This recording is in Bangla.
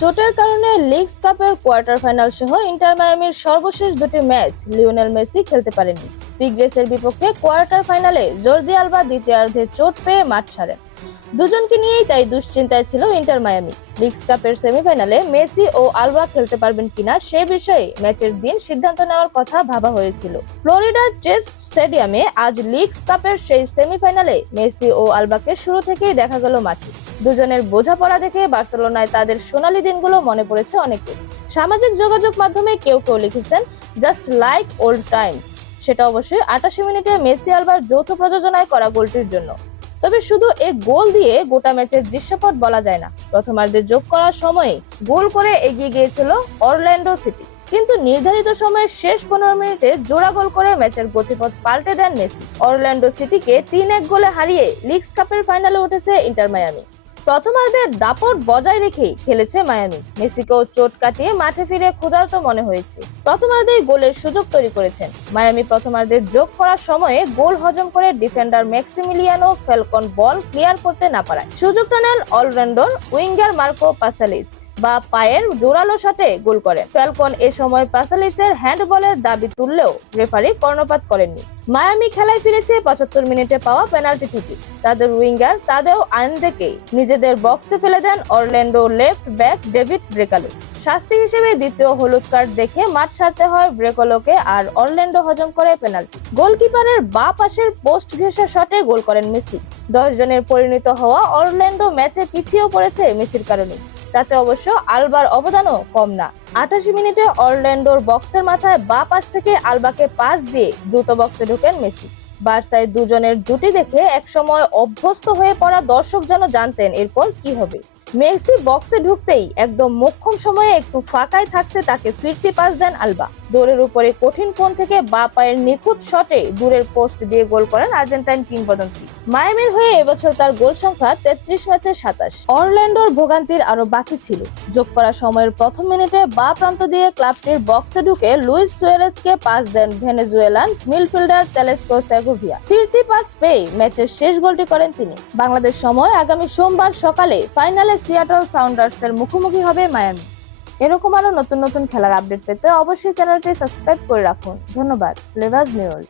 চোটের কারণে লিগস কাপের কোয়ার্টার ফাইনাল সহ ইন্টার মায়ামির সর্বশেষ দুটি ম্যাচ লিওনেল মেসি খেলতে পারেননি। টিগ্রেসের বিপক্ষে কোয়ার্টার ফাইনালে জর্দি আলবা দ্বিতীয়ার্ধে চোট পেয়ে মাঠ ছাড়েন। দুজনকে নিয়েই তাই দুশ্চিন্তায় ছিল ইন্টার মায়ামি। লিগস কাপের সেমিফাইনালে মেসি ও আলবা খেলতে পারবেন কিনা সে বিষয়ে ম্যাচের দিন সিদ্ধান্ত নেওয়ার কথা ভাবা হয়েছিল। ফ্লোরিডার চেস্ট স্টেডিয়ামে আজ লিগস কাপের সেই সেমিফাইনালে মেসি ও আলবাকে শুরু থেকেই দেখা গেল মাঠে। দুজনের বোঝাপড়া দেখে বার্সেলোনায় তাদের সোনালী দিনগুলো মনে পড়েছে অনেকে। সামাজিক যোগাযোগ মাধ্যমে কেউ কেউ লিখেছেন জাস্ট লাইক ওল্ড টাইমস। সেটা অবশ্যই 88 মিনিটে মেসি আলবার যৌথ প্রযোজনায় করা গোলটির জন্য। তবে শুধু এই গোল দিয়ে গোটা ম্যাচের দৃশ্যপট বলা যায় না। প্রথমার্ধে যোগ করার সময়ে গোল করে এগিয়ে গিয়েছিল অরল্যান্ডো সিটি, কিন্তু নির্ধারিত সময়ের শেষ 15 মিনিটে জোড়া গোল করে ম্যাচের গতিপথ পাল্টে দেন মেসি। অরল্যান্ডো সিটিকে 3-1 গোলে হারিয়ে লিগস কাপের ফাইনালে উঠেছে ইন্টার মায়ামি। প্রথমার্ধে দাপট বজায় রেখেই খেলেছে মায়ামি। মেসিকেও চোট কাটিয়ে মাঠে ফিরে ক্ষুধার্ত মনে হয়েছে। প্রথমার্ধেই গোলের সুযোগ তৈরি করেছেন মায়ামি। প্রথমার্ধে যোগ করার সময়ে গোল হজম করে ডিফেন্ডার ম্যাক্সিমিলিয়ানো ফ্যালকন বল ক্লিয়ার করতে না পারায় সুযোগটা নেন অলরাউন্ডার উইঙ্গার মার্কো পাসালিচ বা পায়ের জোরালো শটে গোল করেন। ফ্যালকন এ সময় পাসালিচের হ্যান্ডবলের দাবি তুললেও রেফারি কর্ণপাত করেননি। মায়ামি খেলায় ফিরেছে 75 মিনিটে পাওয়া পেনাল্টি থেকে। তাদের উইঙ্গার তাদেও আনদেকে নিজেদের বক্সে ফেলে দেন অরল্যান্ডো লেফট ব্যাক ডেভিড ব্রেকালো। শাস্তি হিসেবে দ্বিতীয় হলুদ কার্ড দেখে মাঠ ছাড়তে হয় ব্রেকালোকে, আর অরল্যান্ডো হজম করে পেনাল্টি। গোলকিপারের বাঁ পাশের পোস্ট ঘেঁষা শটে গোল করেন মেসি। 10 জনের পরিণত হওয়া অরল্যান্ডো ম্যাচে পিছিয়েও পড়েছে মেসির কারণে। তাতে অবশ্য আলবার অবদানও কম না। 88 মিনিটে অরল্যান্ডোর বক্সের মাথায় বাঁ পাশ থেকে আলবাকে পাস দিয়ে দ্রুত বক্সে ঢোকেন মেসি। বার্সায় দুজনের জুটি দেখে একসময় অভ্যস্ত হয়ে পড়া দর্শক যেন জানতেন এরপর কি হবে। মেসি বক্সে ঢুকতেই একদম মোক্ষম সময়ে একটু ফাঁকায় থাকতে তাকে ফিরতি পাস দেন আলবা। দৌড়ের উপরে কঠিন কোণ থেকে বাঁ পায়ের নিখুঁত শটে দূরের পোস্ট দিয়ে গোল করেন আর্জেন্টাইন কিংবদন্তি। মায়ামির হয়ে এবছর তার গোল সংখ্যা 33 ম্যাচে 27। অরল্যান্ডোর ভোগান্তির আরো বাকি ছিল। যোগ করা সময়ের প্রথম মিনিটে বাঁ প্রান্ত দিয়ে ক্লাবটির বক্সে ঢুকে লুইস সুয়ারেজকে পাস দেন ভেনেজুয়েলান মিডফিল্ডার তেলেস্কো সেগোভিয়া। ফিরতি পাস পেয়ে ম্যাচের শেষ গোলটি করেন তিনি। বাংলাদেশ সময় আগামী সোমবার সকালে ফাইনালে সিয়াটল সাউন্ডার্সের মুখোমুখি হবে মায়ামি। এরকম আরো নতুন নতুন খেলার আপডেট পেতে অবশ্যই চ্যানেলটি সাবস্ক্রাইব করে রাখুন। ধন্যবাদ। Flavours news.